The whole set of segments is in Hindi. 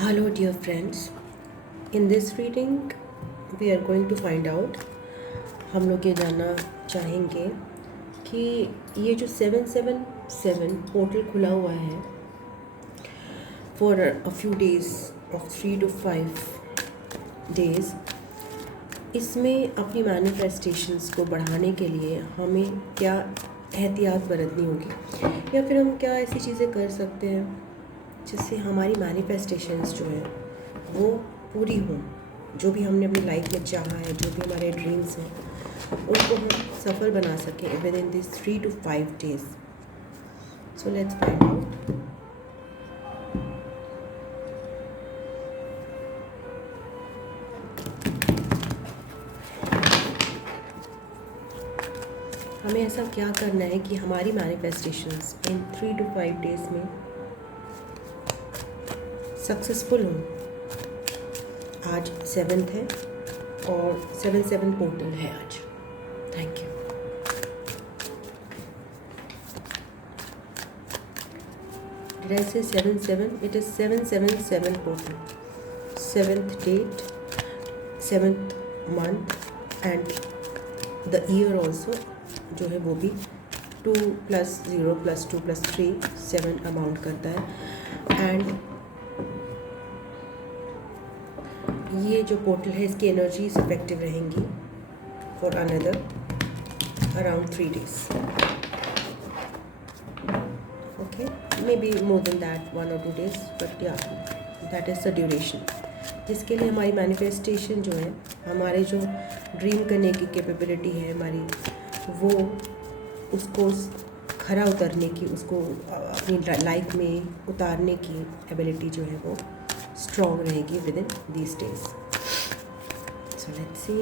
Hello, dear friends. In this reading, we are going to find out. हम लोग ये जानना चाहेंगे कि ये जो 777 पोर्टल खुला हुआ है for a few days of 3 to 5 days, इसमें अपनी मैनिफेस्टेशंस को बढ़ाने के लिए हमें क्या एहतियात बरतनी होगी, या फिर हम क्या ऐसी चीज़ें कर सकते हैं जिससे हमारी मैनिफेस्टेशंस जो है वो पूरी हों। जो भी हमने अपनी लाइफ में चाहा है, जो भी हमारे ड्रीम्स हैं, उनको हम सफल बना सकें with in this 3 to 5 days. So let's find out. हमें ऐसा क्या करना है कि हमारी मैनिफेस्टेशंस इन 3 to 5 days में सक्सेसफुल हों। आज 7th है और 7-7 पोर्टल है आज। Thank you. Did I say 7-7? It is 7-7-7 portal. 7th date, 7th month and the year also जो है वो भी 2 + 0 + 2 + 3 7 अमाउंट करता है। एंड ये जो पोर्टल है इसकी एनर्जीज इफेक्टिव रहेंगी for another around 3 days. Okay, maybe more than that, 1 or 2 days, but yeah, that is the duration. जिसके लिए हमारी मैनिफेस्टेशन जो है, हमारे जो ड्रीम करने की कैपेबिलिटी है हमारी, वो उसको खरा उतरने की, उसको अपनी लाइफ में उतारने की एबिलिटी जो है वो स्ट्रॉन्ग रहेगी with in these days. So let's see.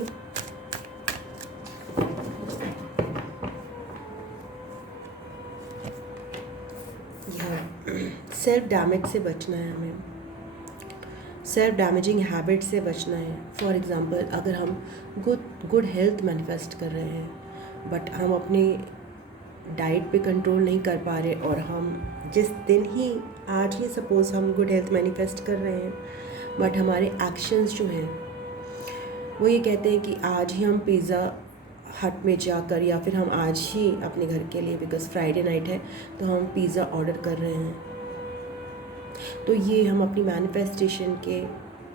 Self damage से बचना है हमें, सेल्फ डैमेजिंग हैबिट से बचना है. फॉर एग्ज़ाम्पल, अगर हम गुड हेल्थ मैनिफेस्ट कर रहे हैं बट हम अपने डाइट पे कंट्रोल नहीं कर पा रहे, और हम जिस दिन ही आज ही सपोज़ हम गुड हेल्थ मैनिफेस्ट कर रहे हैं बट हमारे एक्शंस जो हैं वो ये कहते हैं कि आज ही हम पिज़्ज़ा हट में जाकर, या फिर हम आज ही अपने घर के लिए, बिकॉज़ फ्राइडे नाइट है तो हम पिज़्ज़ा ऑर्डर कर रहे हैं. तो ये हम अपनी मैनिफेस्टेशन के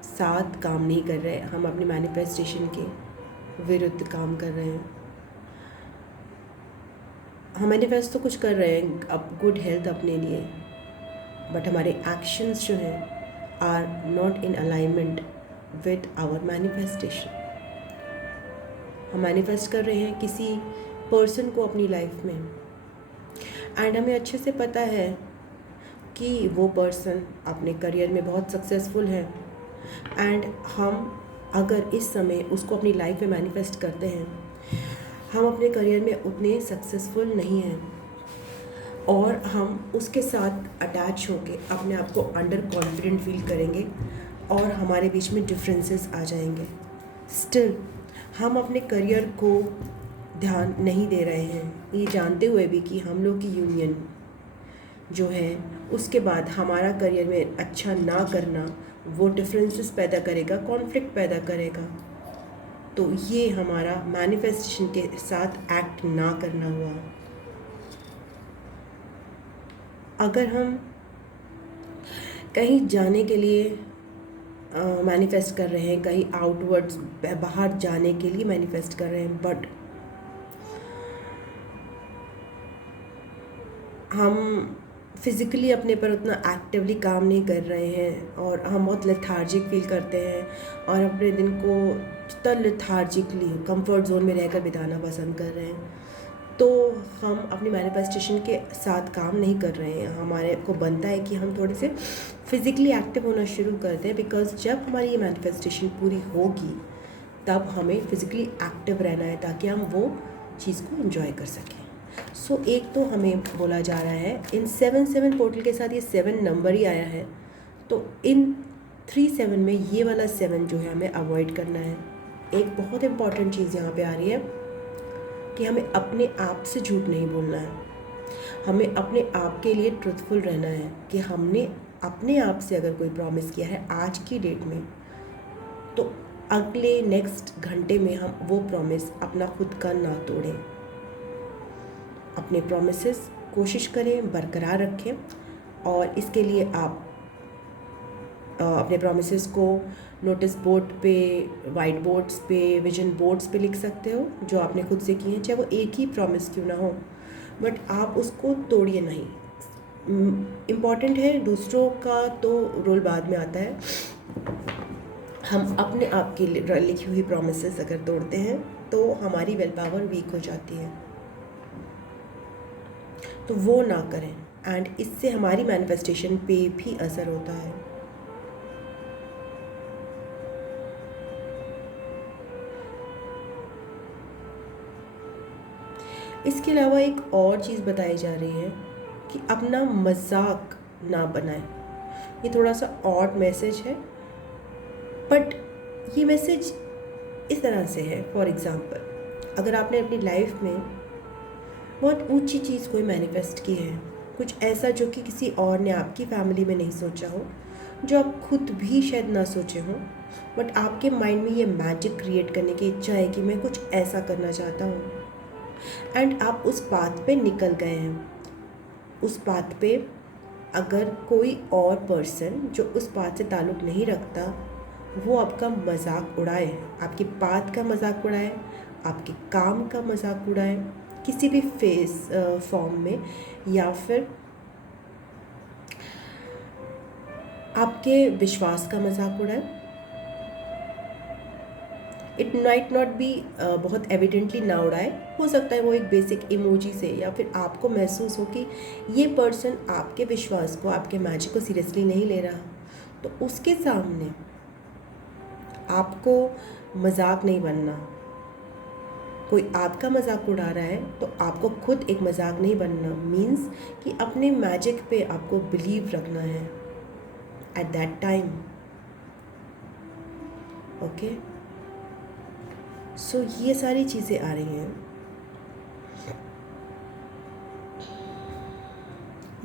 साथ काम नहीं कर रहे, हम अपनी मैनिफेस्टेशन के विरुद्ध काम कर रहे हैं. हम मैनिफेस्ट तो कुछ कर रहे हैं अब गुड हेल्थ अपने लिए, बट हमारे एक्शंस जो हैं are not in alignment with our manifestation. हम मैनिफेस्ट कर रहे हैं किसी पर्सन को अपनी लाइफ में, एंड हमें अच्छे से पता है कि वो पर्सन अपने करियर में बहुत सक्सेसफुल है, एंड हम अगर इस समय उसको अपनी लाइफ में मैनिफेस्ट करते हैं, हम अपने करियर में उतने सक्सेसफुल नहीं हैं और हम उसके साथ अटैच होके अपने आप को अंडर कॉन्फिडेंट फील करेंगे और हमारे बीच में डिफरेंसेस आ जाएंगे. स्टिल हम अपने करियर को ध्यान नहीं दे रहे हैं, ये जानते हुए भी कि हम लोग की यूनियन जो है उसके बाद हमारा करियर में अच्छा ना करना वो डिफरेंसेस पैदा करेगा, कॉन्फ्लिक्ट पैदा करेगा. तो ये हमारा मैनिफेस्टेशन के साथ एक्ट ना करना हुआ. अगर हम कहीं जाने के लिए मैनिफेस्ट कर रहे हैं, कहीं आउटवर्ड्स बाहर जाने के लिए मैनिफेस्ट कर रहे हैं, बट हम फिज़िकली अपने पर उतना एक्टिवली काम नहीं कर रहे हैं और हम बहुत लेथार्जिक फील करते हैं और अपने दिन को जितना लेथार्जिकली कंफर्ट जोन में रहकर बिताना पसंद कर रहे हैं, तो हम अपनी मैनिफेस्टेशन के साथ काम नहीं कर रहे हैं. हमारे को बनता है कि हम थोड़े से फिज़िकली एक्टिव होना शुरू कर दें, बिकॉज़ जब हमारी ये मैनिफेस्टेशन पूरी होगी तब हमें फिज़िकली एक्टिव रहना है ताकि हम वो चीज़ को एंजॉय कर सकें. सो एक तो हमें बोला जा रहा है इन 7-7 पोर्टल के साथ ये 7 नंबर ही आया है, तो इन 3-7 में ये वाला 7 जो है हमें अवॉइड करना है. एक बहुत इम्पॉर्टेंट चीज़ यहाँ पे आ रही है कि हमें अपने आप से झूठ नहीं बोलना है, हमें अपने आप के लिए ट्रुथफुल रहना है कि हमने अपने आप से अगर कोई प्रॉमिस किया है आज की डेट में, तो अगले नेक्स्ट घंटे में हम वो प्रॉमिस अपना खुद का ना तोड़ें। अपने प्रॉमिसेस कोशिश करें बरकरार रखें, और इसके लिए आप अपने प्रॉमिसेस को नोटिस बोर्ड पे, वाइट बोर्ड्स पे, विजन बोर्ड्स पे लिख सकते हो जो आपने खुद से किए हैं, चाहे वो एक ही प्रॉमिस क्यों ना हो, बट आप उसको तोड़िए नहीं। इम्पॉर्टेंट है, दूसरों का तो रोल बाद में आता है। हम अपने आप की लिखी हुई प्रॉमिसेस अगर तोड़ते हैं तो हमारी विल पावर वीक हो जाती है, तो वो ना करें। एंड इससे हमारी मैनिफेस्टेशन पे भी असर होता है। इसके अलावा एक और चीज़ बताई जा रही है कि अपना मजाक ना बनाएं। ये थोड़ा सा ऑड मैसेज है, बट ये मैसेज इस तरह से है। फॉर एग्ज़ाम्पल, अगर आपने अपनी लाइफ में बहुत ऊंची चीज़ कोई मैनिफेस्ट की है, कुछ ऐसा जो कि किसी और ने आपकी फैमिली में नहीं सोचा हो, जो आप खुद भी शायद ना सोचे हो, बट आपके माइंड में ये मैजिक क्रिएट करने की इच्छा है कि मैं कुछ ऐसा करना चाहता हूँ, एंड आप उस बात पे निकल गए हैं। उस बात पे अगर कोई और पर्सन जो उस बात से ताल्लुक़ नहीं रखता वो आपका मजाक उड़ाए, आपकी बात का मजाक उड़ाए, आपके काम का मजाक उड़ाए, किसी भी फॉर्म में, या फिर आपके विश्वास का मजाक उड़ाए, इट माइट नॉट बी बहुत एविडेंटली ना उड़ाए, हो सकता है वो एक बेसिक इमोजी से, या फिर आपको महसूस हो कि ये पर्सन आपके विश्वास को, आपके मैजिक को सीरियसली नहीं ले रहा, तो उसके सामने आपको मजाक नहीं बनना। कोई आपका मजाक उड़ा रहा है तो आपको खुद एक मजाक नहीं बनना। मीन्स कि अपने मैजिक पे आपको बिलीव रखना है एट दैट टाइम। ओके, सो ये सारी चीज़ें आ रही हैं।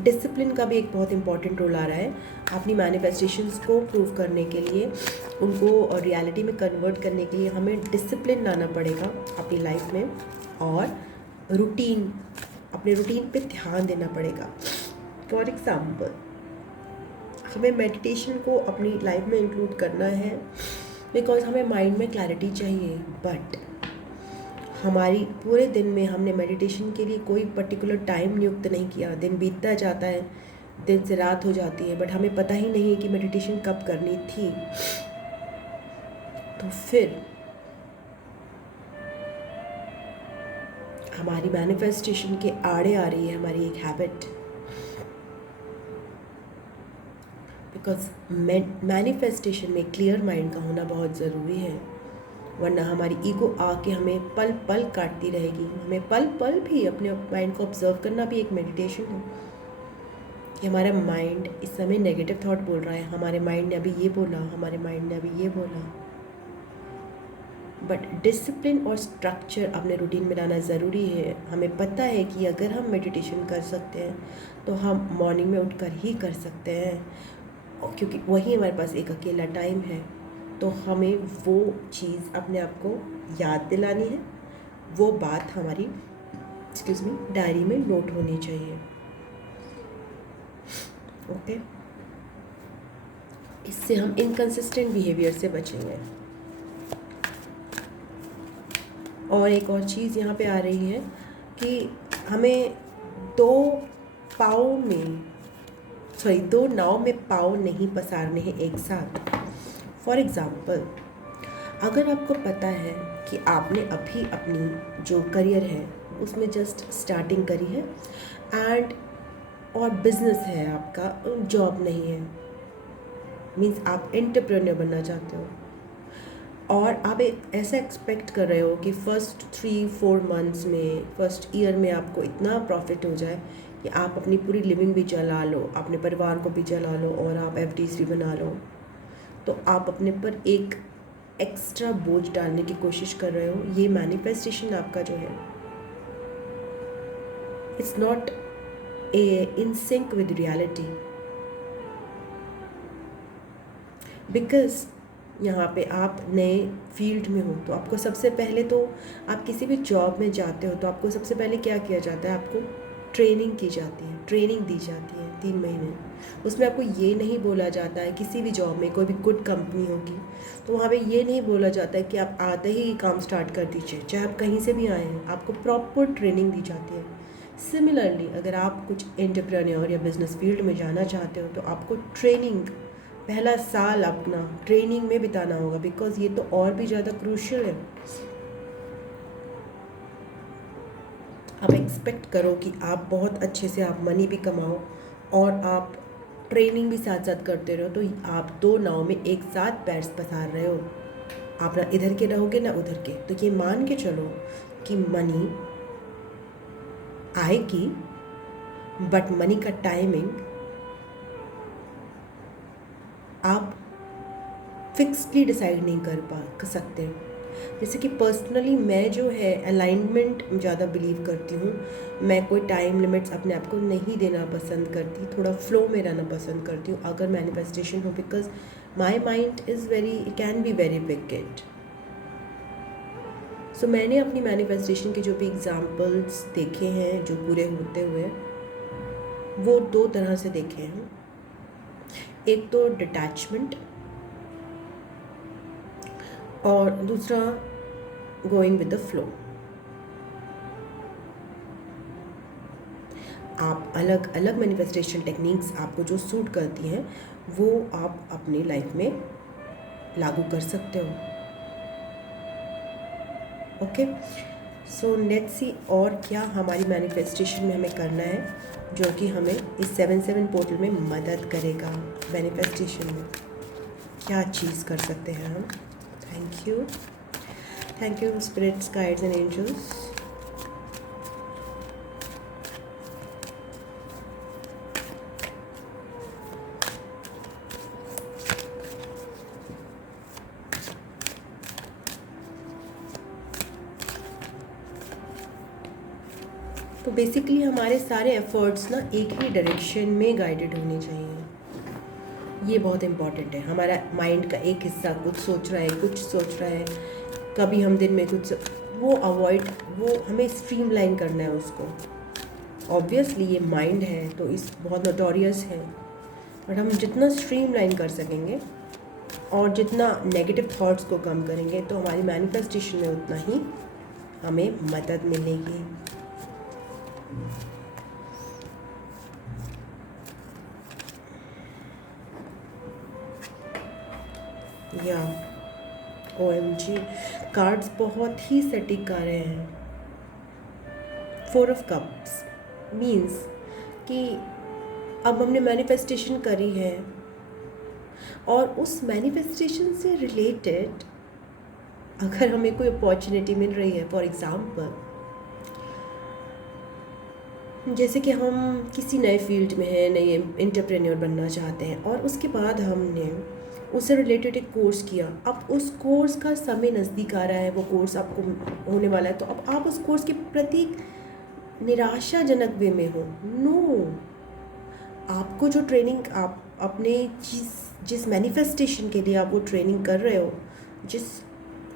डिसिप्लिन का भी एक बहुत इंपॉर्टेंट रोल आ रहा है अपनी मैनिफेस्टेशंस को प्रूव करने के लिए, उनको रियलिटी में कन्वर्ट करने के लिए हमें डिसिप्लिन लाना पड़ेगा अपनी लाइफ में, और रूटीन, अपने रूटीन पे ध्यान देना पड़ेगा। फॉर एग्ज़ाम्पल, हमें मेडिटेशन को अपनी लाइफ में इंक्लूड करना है बिकॉज हमें माइंड में क्लैरिटी चाहिए, बट हमारी पूरे दिन में हमने मेडिटेशन के लिए कोई पर्टिकुलर टाइम नियुक्त नहीं किया। दिन बीतता जाता है, दिन से रात हो जाती है, बट हमें पता ही नहीं है कि मेडिटेशन कब करनी थी। तो फिर हमारी मैनिफेस्टेशन के आड़े आ रही है हमारी एक हैबिट, बिकॉज मैनिफेस्टेशन में क्लियर माइंड का होना बहुत ज़रूरी है, वरना हमारी ईगो आके हमें पल पल काटती रहेगी। हमें पल पल भी अपने माइंड को ऑब्जर्व करना भी एक मेडिटेशन है कि हमारा माइंड इस समय नेगेटिव थॉट बोल रहा है, हमारे माइंड ने अभी ये बोला, हमारे माइंड ने अभी ये बोला। बट डिसिप्लिन और स्ट्रक्चर अपने रूटीन में लाना ज़रूरी है। हमें पता है कि अगर हम मेडिटेशन कर सकते हैं तो हम मॉर्निंग में उठकर ही कर सकते हैं, क्योंकि वही हमारे पास एक अकेला टाइम है। तो हमें वो चीज़ अपने आप को याद दिलानी है, वो बात हमारी डायरी में नोट होनी चाहिए। ओके, इससे हम इनकंसिस्टेंट बिहेवियर से बचेंगे। और एक और चीज़ यहाँ पे आ रही है कि हमें दो नाव में पाँव नहीं पसारने हैं एक साथ। फॉर एग्ज़ाम्पल, अगर आपको पता है कि आपने अभी अपनी जो करियर है उसमें जस्ट स्टार्टिंग करी है, एंड और बिजनेस है आपका, जॉब नहीं है, मीन्स आप एंटरप्रेन्योर बनना चाहते हो, और आप ऐसा एक्सपेक्ट कर रहे हो कि फर्स्ट 3-4 मंथ्स में, फर्स्ट ईयर में आपको इतना प्रॉफिट हो जाए कि आप अपनी पूरी लिविंग भी चला लो, अपने परिवार को भी चला लो, और आप एफडीज भी बना लो। तो आप अपने पर एक एक्स्ट्रा बोझ डालने की कोशिश कर रहे हो। ये मैनिफेस्टेशन आपका जो है, it's not in sync with reality. Because यहाँ पे आप नए फील्ड में हो, तो आपको सबसे पहले तो, आप किसी भी जॉब में जाते हो तो आपको सबसे पहले क्या किया जाता है, आपको ट्रेनिंग की जाती है, ट्रेनिंग दी जाती है 3 महीने। उसमें आपको ये नहीं बोला जाता है, किसी भी जॉब में कोई भी गुड कंपनी होगी तो वहाँ पे ये नहीं बोला जाता है कि आप आते ही काम स्टार्ट कर दीजिए, चाहे आप कहीं से भी आए हैं, आपको प्रॉपर ट्रेनिंग दी जाती है। सिमिलरली अगर आप कुछ एंटरप्रेन्योर या बिजनेस फील्ड में जाना चाहते हो तो आपको ट्रेनिंग, पहला साल अपना ट्रेनिंग में बिताना होगा, बिकॉज ये तो और भी ज़्यादा क्रूशियल है। आप एक्सपेक्ट करो कि आप बहुत अच्छे से आप मनी भी कमाओ और आप ट्रेनिंग भी साथ साथ करते रहो, तो आप 2 नाव में एक साथ पैर पसार रहे हो। आप ना इधर के रहोगे ना उधर के, तो ये मान के चलो कि मनी आएगी, बट मनी का टाइमिंग आप फिक्सली डिसाइड नहीं कर सकते। जैसे कि पर्सनली मैं जो है अलाइनमेंट ज़्यादा बिलीव करती हूँ। मैं कोई टाइम लिमिट्स अपने आप को नहीं देना पसंद करती, थोड़ा फ्लो में रहना पसंद करती हूँ अगर मैनिफेस्टेशन हो, because my mind is very, can be very wicked. So मैंने अपनी मैनिफेस्टेशन के जो भी एग्जाम्पल्स देखे हैं जो पूरे होते हुए, वो 2 तरह से देखे हैं। एक तो डिटैचमेंट और दूसरा गोइंग विद द फ्लो। आप अलग अलग मैनिफेस्टेशन टेक्निक्स आपको जो सूट करती हैं वो आप अपनी लाइफ में लागू कर सकते हो। ओके, सो लेट्स सी और क्या हमारी मैनिफेस्टेशन में हमें करना है जो कि हमें इस 7/7 पोर्टल में मदद करेगा। मैनिफेस्टेशन में क्या चीज़ कर सकते हैं हम। Thank you spirits, guides and angels. तो बेसिकली हमारे सारे एफर्ट्स ना एक ही डायरेक्शन में गाइडेड होने चाहिए। ये बहुत इम्पॉर्टेंट है। हमारा माइंड का एक हिस्सा कुछ सोच रहा है, कुछ सोच रहा है, कभी हम दिन में कुछ, वो अवॉइड, वो हमें स्ट्रीमलाइन करना है उसको। ऑब्वियसली ये माइंड है तो इस बहुत नोटोरियस है, बट हम जितना स्ट्रीमलाइन कर सकेंगे और जितना नेगेटिव थॉट्स को कम करेंगे तो हमारी मैनिफेस्टेशन में उतना ही हमें मदद मिलेगी। या OMG, कार्ड्स बहुत ही सटीक आ रहे हैं। 4 ऑफ कप्स मीन्स कि अब हमने मैनिफेस्टेशन करी है और उस मैनिफेस्टेशन से रिलेटेड अगर हमें कोई अपॉर्चुनिटी मिल रही है, फॉर एग्ज़ाम्पल जैसे कि हम किसी नए फील्ड में हैं, नए एंटरप्रेन्योर बनना चाहते हैं और उसके बाद हमने उससे रिलेटेड एक कोर्स किया, अब उस कोर्स का समय नज़दीक आ रहा है, वो कोर्स आपको होने वाला है, तो अब आप उस कोर्स के प्रति निराशाजनक वे में हो। नो, आपको जो ट्रेनिंग आप अपने जिस मैनिफेस्टेशन के लिए आप वो ट्रेनिंग कर रहे हो, जिस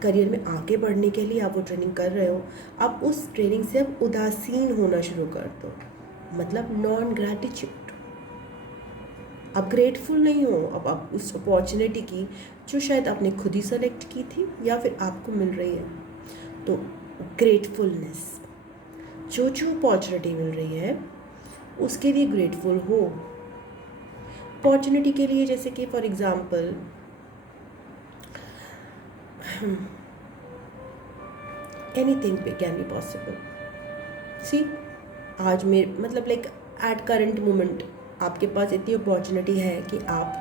करियर में आगे बढ़ने के लिए आप वो ट्रेनिंग कर रहे हो, आप उस ट्रेनिंग से अब उदासीन होना शुरू कर दो, मतलब नॉन ग्रैटिट्यूड। आप ग्रेटफुल नहीं हो अब आप उस अपॉर्चुनिटी की जो शायद आपने खुद ही सेलेक्ट की थी या फिर आपको मिल रही है। तो ग्रेटफुलनेस, जो अपॉर्चुनिटी मिल रही है उसके लिए ग्रेटफुल हो। अपॉर्चुनिटी के लिए जैसे कि for example anything can be possible. See आज मेरे मतलब लाइक एट करंट मोमेंट आपके पास इतनी अपॉर्चुनिटी है कि आप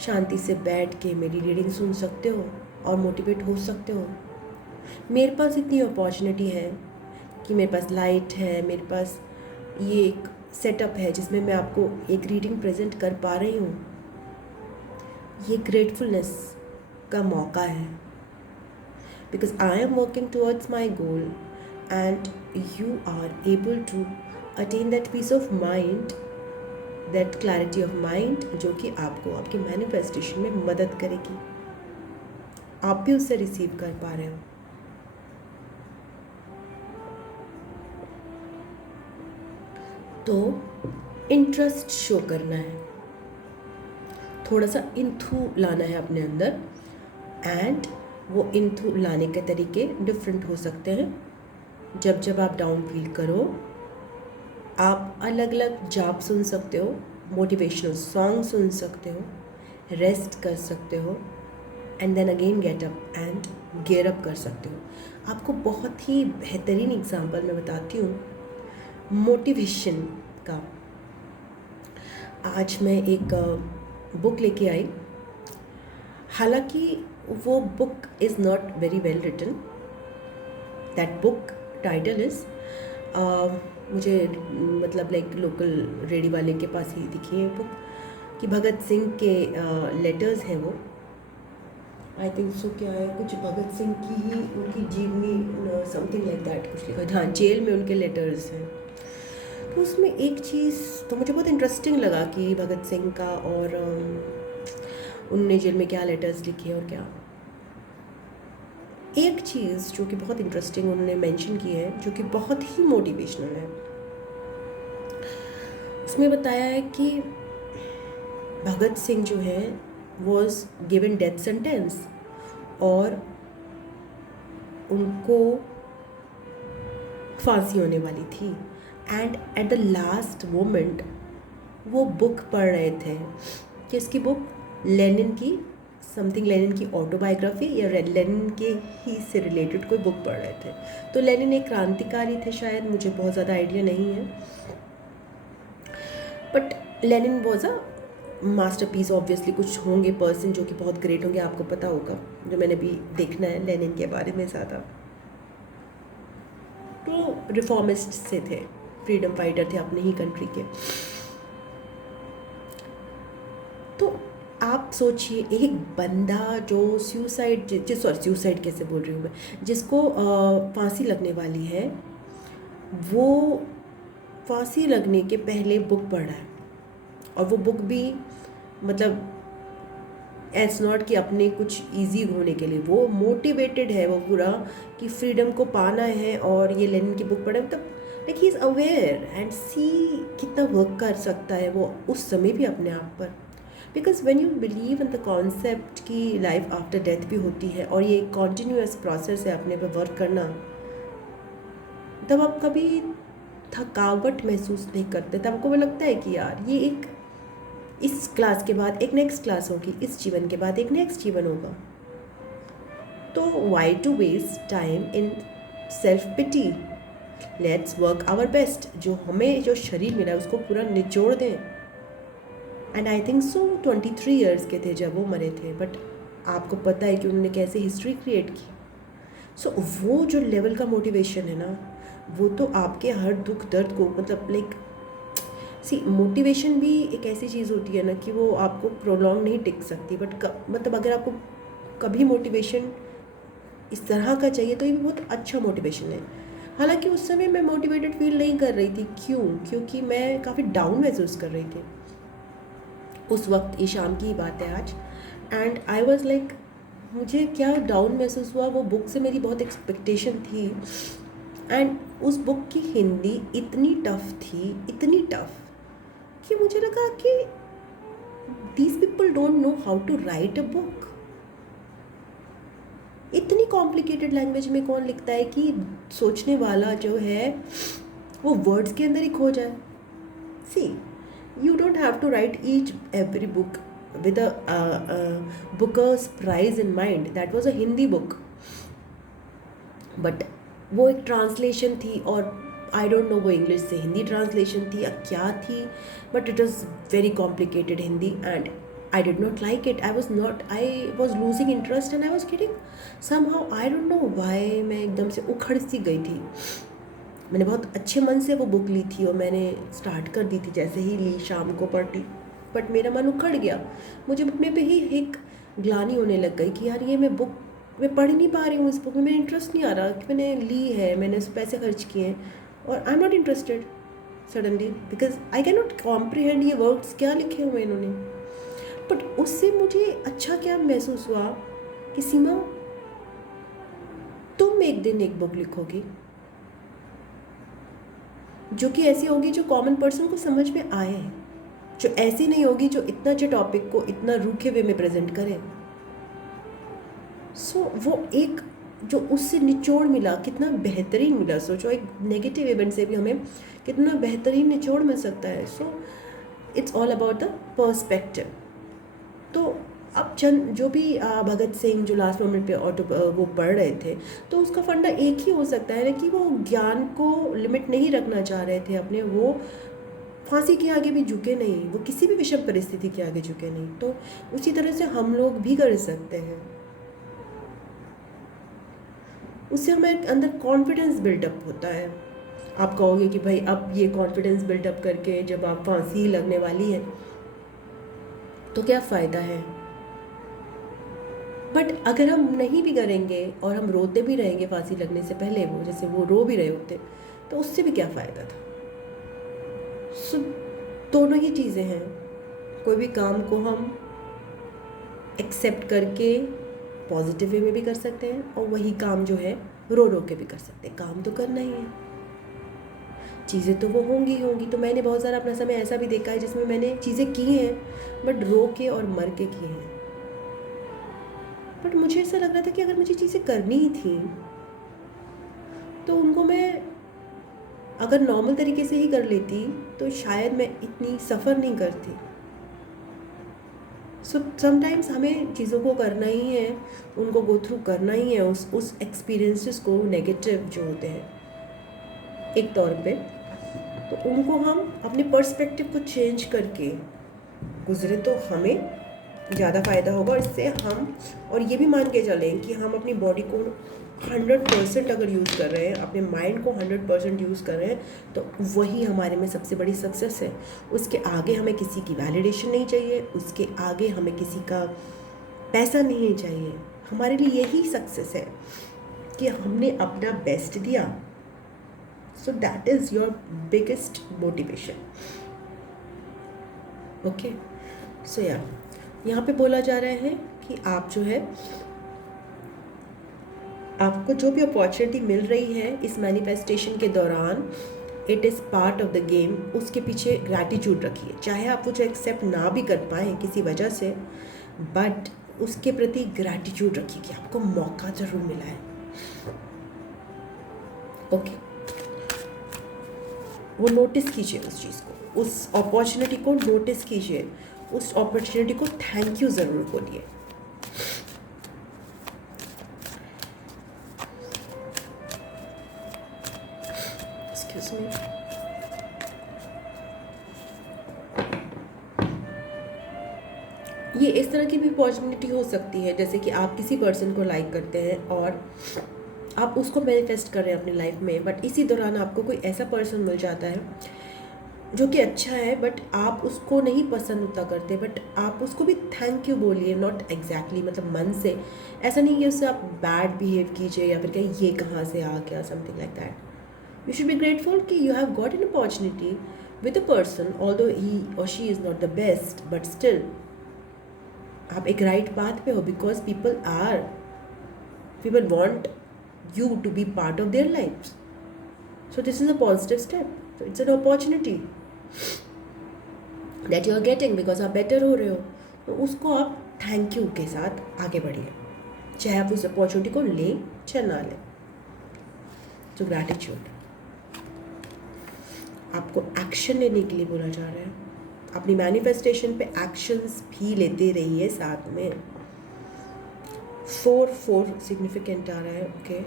शांति से बैठ के मेरी रीडिंग सुन सकते हो और मोटिवेट हो सकते हो। मेरे पास इतनी अपॉर्चुनिटी है कि मेरे पास लाइट है, मेरे पास ये एक सेटअप है जिसमें मैं आपको एक रीडिंग प्रेजेंट कर पा रही हूँ। ये ग्रेटफुलनेस का मौका है, because I am working towards my goal and you are able to attain that peace of mind that clarity of mind जो कि आपको आपकी मैनिफेस्टेशन में मदद करेगी, आप भी उससे रिसीव कर पा रहे हो। तो इंटरेस्ट शो करना है, थोड़ा सा इंथू लाना है अपने अंदर, एंड वो इंथू लाने के तरीके डिफरेंट हो सकते हैं। जब जब आप डाउन फील करो, आप अलग अलग जाप सुन सकते हो, मोटिवेशनल सॉन्ग सुन सकते हो, रेस्ट कर सकते हो, and then again get up and gear up कर सकते हो। आपको बहुत ही बेहतरीन एग्जांपल मैं बताती हूँ मोटिवेशन का। आज मैं एक बुक लेके आई, हालांकि वो book is not very well written. That book title is मुझे मतलब लाइक लोकल रेडी वाले के पास ही दिखी है बुक, कि भगत सिंह के लेटर्स हैं वो, आई थिंक सो। क्या है, कुछ भगत सिंह की ही उनकी जीवनी समथिंग लाइक दैट कुछ लिखा। हाँ, जेल में उनके लेटर्स हैं। तो उसमें एक चीज़ तो मुझे बहुत इंटरेस्टिंग लगा कि भगत सिंह का, और उनने जेल में क्या लेटर्स लिखे और क्या। एक चीज़ जो कि बहुत इंटरेस्टिंग उन्होंने मेंशन की है, जो कि बहुत ही मोटिवेशनल है। उसमें बताया है कि भगत सिंह जो है वॉज गिवन डेथ सेंटेंस, और उनको फांसी होने वाली थी, and at the last moment वो बुक पढ़ रहे थे। किसकी बुक? लेनिन की, समथिंग लेनिन की ऑटोबायोग्राफी या लेनिन के ही से रिलेटेड कोई बुक पढ़ रहे थे। तो लेनिन एक क्रांतिकारी थे शायद, मुझे बहुत ज़्यादा आइडिया नहीं है, but Lenin was a masterpiece. Obviously कुछ होंगे पर्सन जो कि बहुत ग्रेट होंगे, आपको पता होगा, जो मैंने भी देखना है लेनिन के बारे में ज़्यादा। तो रिफॉर्मिस्ट से थे, फ्रीडम फाइटर थे अपने ही कंट्री के। तो आप सोचिए, एक बंदा जो सुसाइड कैसे बोल रही हूँ मैं, जिसको फांसी लगने वाली है, वो फांसी लगने के पहले बुक पढ़ रहा है, और वो बुक भी मतलब एज नॉट कि अपने कुछ इजी होने के लिए, वो मोटिवेटेड है वो पूरा कि फ्रीडम को पाना है, और ये लेनिन की बुक पढ़े, मतलब like he is aware and see कितना वर्क कर सकता है वो उस समय भी अपने आप पर। Because when you believe in the concept कि लाइफ आफ्टर डेथ भी होती है, और ये एक कॉन्टिन्यूस प्रोसेस है अपने पे वर्क करना, तब आप कभी थकावट महसूस नहीं करते। तब आपको लगता है कि यार ये एक, इस क्लास के बाद एक नेक्स्ट क्लास होगी, इस जीवन के बाद एक नेक्स्ट जीवन होगा। तो why to waste time in self pity, let's work our best. जो हमें जो शरीर मिला है उसको पूरा निचोड़ दें। And I think so 23 years के थे जब वो मरे थे, बट आपको पता है कि उन्होंने कैसे हिस्ट्री क्रिएट की। सो वो जो लेवल का मोटिवेशन है ना, वो तो आपके हर दुख दर्द को मतलब लाइक मोटिवेशन भी एक ऐसी चीज़ होती है ना कि वो आपको प्रोलॉन्ग नहीं टिक सकती, बट मतलब अगर आपको कभी मोटिवेशन इस तरह का चाहिए तो ये भी बहुत अच्छा मोटिवेशन है। हालांकि उस समय मैं मोटिवेटेड फील नहीं कर रही थी। क्योंकि मैं काफ़ी डाउन महसूस कर रही थी उस वक्त। ये शाम की ही बात है आज, एंड आई वॉज लाइक, मुझे क्या डाउन महसूस हुआ, वो बुक से मेरी बहुत एक्सपेक्टेशन थी, एंड उस बुक की हिंदी इतनी टफ थी, इतनी टफ कि मुझे लगा कि these people don't know how to write a book. इतनी कॉम्प्लिकेटेड लैंग्वेज में कौन लिखता है कि सोचने वाला जो है वो वर्ड्स के अंदर ही खो जाए। सी, you don't have to write every book with a Booker's prize in mind. That was a Hindi book, but वो एक ट्रांसलेशन थी, और आई डोंट नो वो इंग्लिश से हिंदी ट्रांसलेशन थी या क्या थी, but it was very complicated Hindi, and I did not like it. I was losing interest, and I was getting somehow, I don't know why, मैं एकदम से उखड़ सी गई थी। मैंने बहुत अच्छे मन से वो बुक ली थी और मैंने स्टार्ट कर दी थी, जैसे ही ली शाम को पढ़ी, बट मेरा मन उखड़ गया। मुझे अपने पे ही एक ग्लानि होने लग गई कि यार ये मैं पढ़ नहीं पा रही हूँ, इस बुक में मेरा इंटरेस्ट नहीं आ रहा, कि मैंने ली है, मैंने उस पैसे खर्च किए हैं और आई am not interested. Suddenly, because I can not comprehend ये वर्ड्स क्या लिखे हुए इन्होंने। बट उससे मुझे अच्छा क्या महसूस हुआ कि सीमा, तुम एक दिन एक बुक लिखोगी जो कि ऐसी होगी जो कॉमन पर्सन को समझ में आए, जो ऐसी नहीं होगी जो इतना अच्छे टॉपिक को इतना रूखे वे में प्रेजेंट करे। सो वो एक जो उससे निचोड़ मिला कितना बेहतरीन मिला। सोचो एक नेगेटिव इवेंट से भी हमें कितना बेहतरीन निचोड़ मिल सकता है। So it's all about the perspective. तो अब चंद जो भी भगत सिंह जो लास्ट मोमेंट पे ऑटो वो पढ़ रहे थे, तो उसका फंडा एक ही हो सकता है ना कि वो ज्ञान को लिमिट नहीं रखना चाह रहे थे अपने, वो फांसी के आगे भी झुके नहीं, वो किसी भी विषम परिस्थिति के आगे झुके नहीं। तो उसी तरह से हम लोग भी कर सकते हैं। उससे हमारे अंदर कॉन्फिडेंस बिल्डअप होता है। आप कहोगे कि भाई अब ये कॉन्फिडेंस बिल्डअप करके जब आप फांसी लगने वाली है तो क्या फ़ायदा है। बट अगर हम नहीं भी करेंगे और हम रोते भी रहेंगे फांसी लगने से पहले, वो जैसे वो रो भी रहे होते, तो उससे भी क्या फ़ायदा था। सो दोनों ही चीज़ें हैं। कोई भी काम को हम एक्सेप्ट करके पॉजिटिव वे में भी कर सकते हैं और वही काम जो है रो रो के भी कर सकते हैं। काम तो करना ही है, चीज़ें तो वो होंगी होंगी। तो मैंने बहुत सारा अपना समय ऐसा भी देखा है जिसमें मैंने चीज़ें की हैं बट रो के और मर के की हैं। बट मुझे ऐसा लग रहा था कि अगर मुझे चीज़ें करनी ही थी तो उनको मैं अगर नॉर्मल तरीके से ही कर लेती तो शायद मैं इतनी सफ़र नहीं करती। सो समटाइम्स हमें चीज़ों को करना ही है, उनको गो थ्रू करना ही है, उस एक्सपीरियंसेस को, नेगेटिव जो होते हैं एक तौर पे, तो उनको हम अपने पर्सपेक्टिव को चेंज करके गुजरे तो हमें ज़्यादा फ़ायदा होगा। और इससे हम और ये भी मान के चलें कि हम अपनी बॉडी को 100% अगर यूज़ कर रहे हैं, अपने माइंड को 100% यूज़ कर रहे हैं, तो वही हमारे में सबसे बड़ी सक्सेस है। उसके आगे हमें किसी की वैलिडेशन नहीं चाहिए, उसके आगे हमें किसी का पैसा नहीं चाहिए। हमारे लिए यही सक्सेस है कि हमने अपना बेस्ट दिया। So that is your biggest motivation. Okay, so यहाँ पे बोला जा रहा है कि आप जो है, आपको जो भी अपॉर्चुनिटी मिल रही है इस मैनिफेस्टेशन के दौरान, it is part of the game. उसके पीछे ग्रैटिट्यूड रखिए, चाहे आप वो जो एक्सेप्ट ना भी कर पाएँ किसी वजह से, बट उसके प्रति ग्रैटिट्यूड रखिए कि आपको मौका ज़रूर मिला है। ओके, वो नोटिस कीजिए उस चीज़ को, उस अपॉर्चुनिटी को नोटिस कीजिए, उस अपॉर्चुनिटी को थैंक यू ज़रूर बोलिए। Excuse me. ये इस तरह की भी अपॉर्चुनिटी हो सकती है जैसे कि आप किसी पर्सन को लाइक करते हैं और आप उसको मैनिफेस्ट कर रहे हैं अपनी लाइफ में, बट इसी दौरान आपको कोई ऐसा पर्सन मिल जाता है जो कि अच्छा है, बट आप उसको नहीं पसंद उतना करते, बट आप उसको भी थैंक यू बोलिए, नॉट एग्जैक्टली मतलब मन से। ऐसा नहीं कि उससे आप बैड बिहेव कीजिए या फिर कहीं ये कहाँ से आ गया, something like that. You should be grateful कि you have got an opportunity with a person, although he और she is not the best, but still आप एक राइट पाथ पे हो, because people want you to be part of their lives. So this is a positive step. So it's an opportunity that you are getting because आप better हो रहे हो, तो उसको आप थैंक यू के साथ आगे बढ़िए, चाहे आप उस अपॉर्चुनिटी को लें चाहे ना लें। तो ग्रैटिट्यूड। आपको एक्शन लेने के लिए बोला जा रहा है, अपनी मैनिफेस्टेशन पे एक्शंस भी लेते रहिए साथ में। 4 सिग्निफिकेंट आ रहा है। ओके,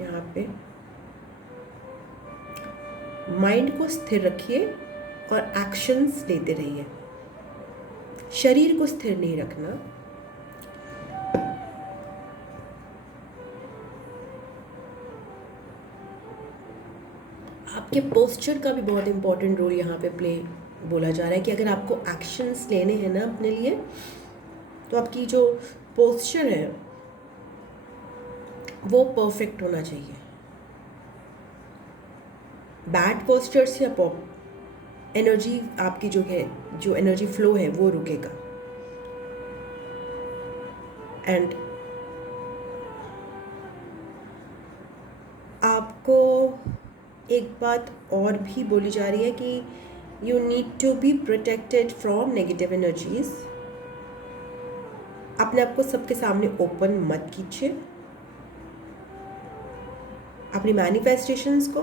यहाँ पे माइंड को स्थिर रखिए और एक्शंस लेते रहिए, शरीर को स्थिर नहीं रखना। आपके पोस्चर का भी बहुत इंपॉर्टेंट रोल यहाँ पे प्ले बोला जा रहा है कि अगर आपको एक्शंस लेने हैं ना अपने लिए, तो आपकी जो पोस्चर है वो परफेक्ट होना चाहिए। बैड पोस्चर्स या एनर्जी आपकी जो है, जो एनर्जी फ्लो है वो रुकेगा. एंड आपको एक बात और भी बोली जा रही है कि you need to be protected from negative energies. अपने आप को सबके सामने ओपन मत कीजिए. अपनी मैनिफेस्टेशंस को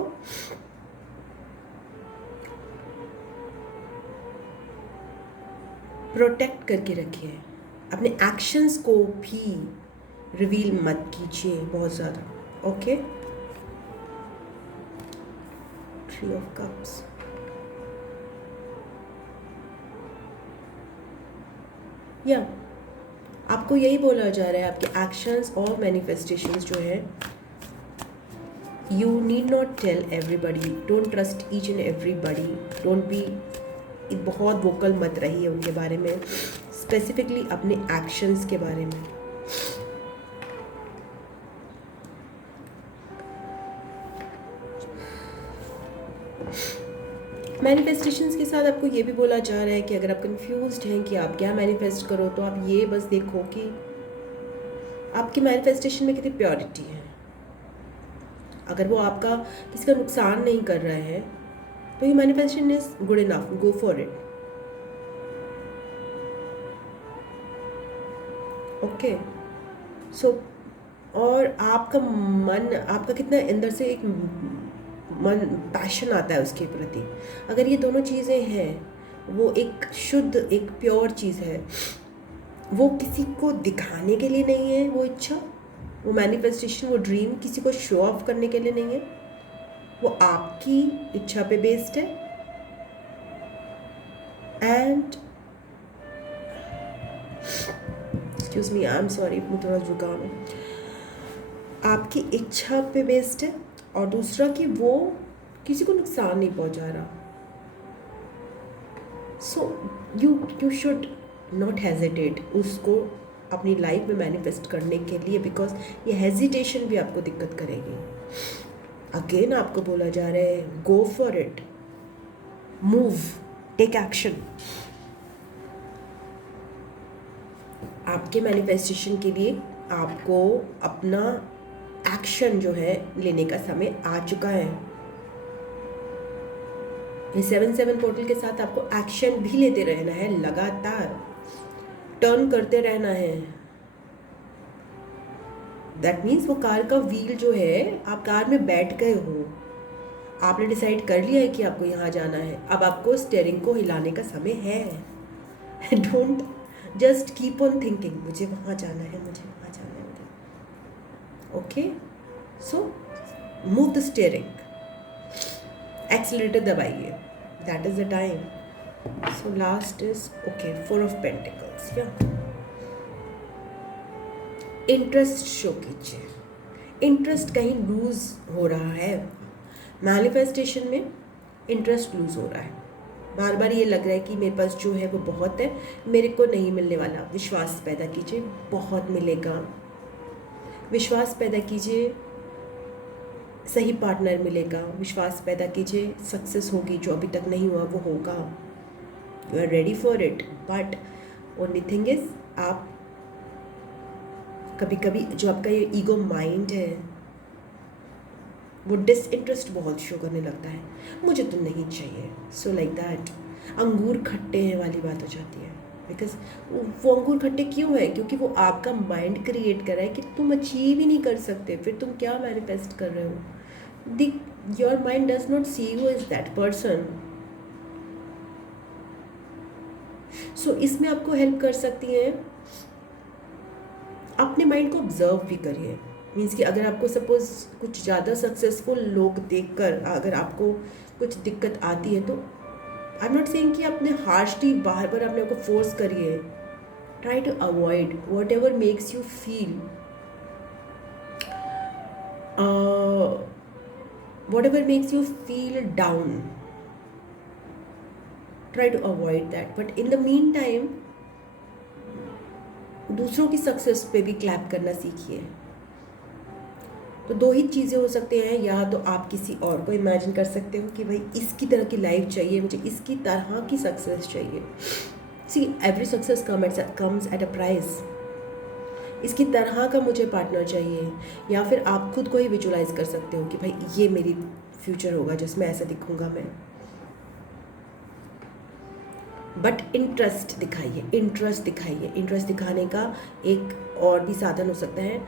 प्रोटेक्ट करके रखिए. अपने एक्शंस को भी रिवील मत कीजिए बहुत ज़्यादा. ओके. 3 of Cups. या आपको यही बोला जा रहा है, आपके एक्शंस और मैनिफेस्टेशंस जो है, you need not tell everybody. Don't trust each and everybody. Don't be, बहुत वोकल मत रहिए उनके बारे में, स्पेसिफिकली अपने एक्शंस के बारे में. मैनिफेस्टेशंस के साथ आपको ये भी बोला जा रहा है कि अगर आप कंफ्यूज्ड हैं कि आप क्या मैनिफेस्ट करो, तो आप ये बस देखो कि आपकी मैनिफेस्टेशन में कितनी प्योरिटी है. अगर वो आपका किसी का नुकसान नहीं कर रहा है तो ये manifestation is good enough. Go for it. Okay. So और आपका मन, आपका कितना अंदर से एक मन, पैशन आता है उसके प्रति. अगर ये दोनों चीज़ें हैं, वो एक शुद्ध, एक प्योर चीज़ है. वो किसी को दिखाने के लिए नहीं है. वो इच्छा, वो मैनिफेस्टेशन, वो ड्रीम किसी को शो ऑफ करने के लिए नहीं है. वो आपकी इच्छा पे बेस्ड है. And excuse me, I am sorry, मुझे थोड़ा जुकाम है. आपकी इच्छा पे बेस्ड है. और दूसरा कि वो किसी को नुकसान नहीं पहुंचा रहा. So you should not hesitate उसको अपनी लाइफ में मैनिफेस्ट करने के लिए, बिकॉज ये हेजिटेशन भी आपको दिक्कत करेगी. अगेन आपको बोला जा रहा है, go for it, move, take action. आपके मैनिफेस्टेशन के लिए आपको अपना एक्शन जो है लेने का समय आ चुका है. ये 7/7 पोर्टल के साथ आपको एक्शन भी लेते रहना है, लगातार टर्न करते रहना है. दैट मीन्स वो कार का व्हील जो है, आप कार में बैठ गए हो, आपने डिसाइड कर लिया है कि आपको यहाँ जाना है. अब आपको स्टीयरिंग को हिलाने का समय है. Don't just keep on thinking, मुझे वहाँ जाना है, मुझे वहाँ जाना है. Okay. So move the steering, accelerator दबाइए. That is the time. So last is okay, 4 of Pentacles. या इंटरेस्ट शो कीजिए. इंटरेस्ट कहीं लूज हो रहा है. मैनिफेस्टेशन में इंटरेस्ट लूज हो रहा है. बार बार ये लग रहा है कि मेरे पास जो है वो बहुत है, मेरे को नहीं मिलने वाला. विश्वास पैदा कीजिए, बहुत मिलेगा. विश्वास पैदा कीजिए, सही पार्टनर मिलेगा. विश्वास पैदा कीजिए, सक्सेस होगी. जो अभी तक नहीं हुआ वो होगा. You are ready for it. But only thing is, आप कभी कभी जो आपका ये ईगो माइंड है वो डिसइंटरेस्ट बहुत शो करने लगता है. मुझे तो नहीं चाहिए. सो लाइक दैट अंगूर खट्टे हैं वाली बात हो जाती है. बिकॉज वो अंगूर खट्टे क्यों है? क्योंकि वो आपका माइंड क्रिएट कर रहा है कि तुम अचीव ही नहीं कर सकते. फिर तुम क्या मैनिफेस्ट कर रहे हो? Your mind does not see you as that person. So इसमें आपको हेल्प कर सकती हैं, अपने माइंड को ऑब्जर्व भी करिए. मीन्स कि अगर आपको सपोज कुछ ज़्यादा सक्सेसफुल लोग देखकर अगर आपको कुछ दिक्कत आती है, तो आई एम नॉट सेइंग कि अपने हार्शली बार बार अपने को फोर्स करिए. Try to avoid whatever makes you feel, whatever makes you feel down. Try to avoid that. But in the meantime दूसरों की सक्सेस पे भी क्लैप करना सीखिए. तो दो ही चीज़ें हो सकती हैं, या तो आप किसी और को इमेजिन कर सकते हो कि भाई इसकी तरह की लाइफ चाहिए मुझे, इसकी तरह की सक्सेस चाहिए। See every success comes at a price. इसकी तरह का मुझे पार्टनर चाहिए, या फिर आप खुद को ही विजुलाइज कर सकते हो कि भाई ये मेरी फ्यूचर होगा जिसमें ऐसा दिखूंगा मैं। बट इंटरेस्ट दिखाइए, इंटरेस्ट दिखाइए। इंटरेस्ट दिखाने का एक और भी साधन हो सकता है,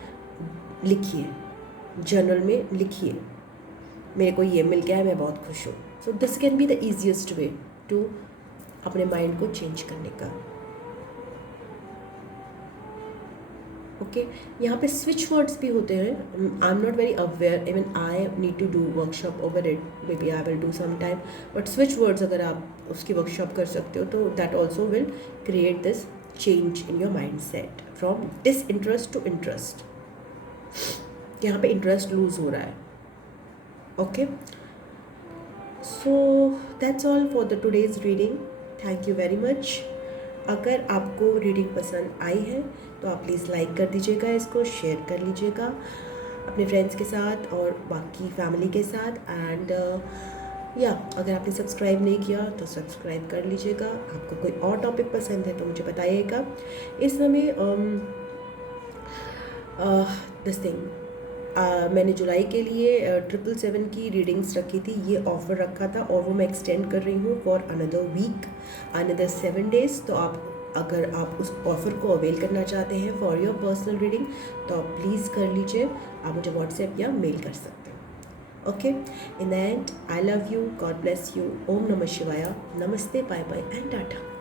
लिखिए, जर्नल में लिखिए मेरे को ये मिल गया है, मैं बहुत खुश हूँ। So this can be the easiest way to अपने माइंड को चेंज करने का। ओके, यहाँ पे स्विच वर्ड्स भी होते हैं। I am not very aware, even I need to do workshop over it, maybe I will do some time. But switch words अगर आप उसकी वर्कशॉप कर सकते हो तो that also will create this change in your mindset from disinterest to interest. यहाँ पे इंटरेस्ट लूज हो रहा है। Okay, so that's all for the today's reading. Thank you very much. अगर आपको रीडिंग पसंद आई है तो आप प्लीज़ लाइक कर दीजिएगा, इसको शेयर कर लीजिएगा अपने फ्रेंड्स के साथ और बाकी फैमिली के साथ। एंड या अगर आपने सब्सक्राइब नहीं किया तो सब्सक्राइब कर लीजिएगा। आपको कोई और टॉपिक पसंद है तो मुझे बताइएगा। इस समय दिस थिंग मैंने जुलाई के लिए 777 की रीडिंग्स रखी थी, ये ऑफ़र रखा था और वो मैं एक्सटेंड कर रही हूँ for another week, another 7 days. तो आप अगर आप उस ऑफ़र को अवेल करना चाहते हैं फॉर योर पर्सनल रीडिंग तो आप प्लीज़ कर लीजिए। आप मुझे व्हाट्सएप या मेल कर सकते हैं। Okay, in the end I love you, God bless you, ओम नमः शिवाय, नमस्ते, बाय बाय एंड टाटा।